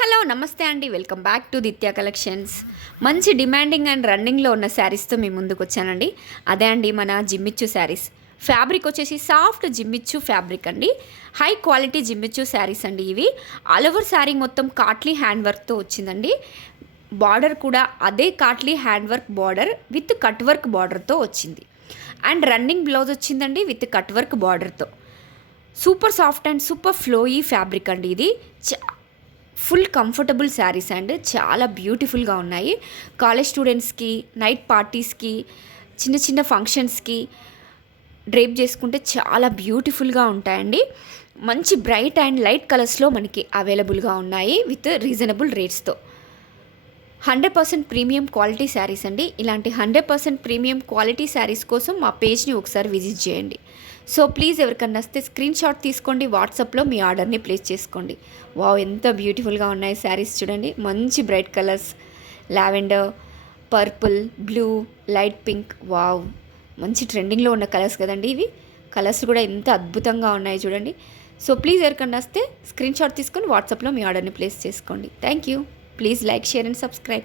Hello నమస్తే అండి, welcome back to దిత్య collections. మంచి డిమాండింగ్ అండ్ రన్నింగ్లో ఉన్న శారీస్తో మీ ముందుకు వచ్చానండి. అదే అండి మన జిమ్మిచ్చు శారీస్. ఫ్యాబ్రిక్ వచ్చేసి సాఫ్ట్ జిమ్మిచ్చు ఫ్యాబ్రిక్ అండి. హై క్వాలిటీ జిమ్మిచ్చు శారీస్ అండి ఇవి. ఆల్ ఓవర్ శారీ మొత్తం కాట్లీ హ్యాండ్ వర్క్తో వచ్చిందండి. బార్డర్ కూడా అదే కాట్లీ hand work border with cut work బార్డర్తో వచ్చింది. అండ్ రన్నింగ్ బ్లౌజ్ వచ్చిందండి విత్ కట్ వర్క్ బార్డర్తో. Super soft and super flowy fabric అండి ఇది. ఫుల్ కంఫర్టబుల్ శారీస్ అండ్ చాలా బ్యూటిఫుల్గా ఉన్నాయి. కాలేజ్ స్టూడెంట్స్కి, నైట్ పార్టీస్కి, చిన్న చిన్న ఫంక్షన్స్కి డ్రేప్ చేసుకుంటే చాలా బ్యూటిఫుల్గా ఉంటాయండి. మంచి బ్రైట్ అండ్ లైట్ కలర్స్లో మనకి అవైలబుల్గా ఉన్నాయి విత్ రీజనబుల్ రేట్స్తో. 100% ప్రీమియం క్వాలిటీ శారీస్ అండి. ఇలాంటి 100% ప్రీమియం క్వాలిటీ శారీస్ కోసం మా పేజ్ని ఒకసారి విజిట్ చేయండి. సో ప్లీజ్ ఎవరికన్నా వస్తే స్క్రీన్ షాట్ తీసుకోండి, వాట్సాప్లో మీ ఆర్డర్ని ప్లేస్ చేసుకోండి. వావ్, ఎంత బ్యూటిఫుల్గా ఉన్నాయి శారీస్ చూడండి. మంచి bright colours, lavender, purple, blue, light pink. Wow, మంచి ట్రెండింగ్లో ఉన్న కలర్స్ కదండి ఇవి. కలర్స్ కూడా ఎంత అద్భుతంగా ఉన్నాయి చూడండి. సో ప్లీజ్ ఎవరికన్నా వస్తే స్క్రీన్ షాట్ తీసుకొని వాట్సాప్లో మీ ఆర్డర్ని ప్లేస్ చేసుకోండి. Thank you. Please like, share and subscribe.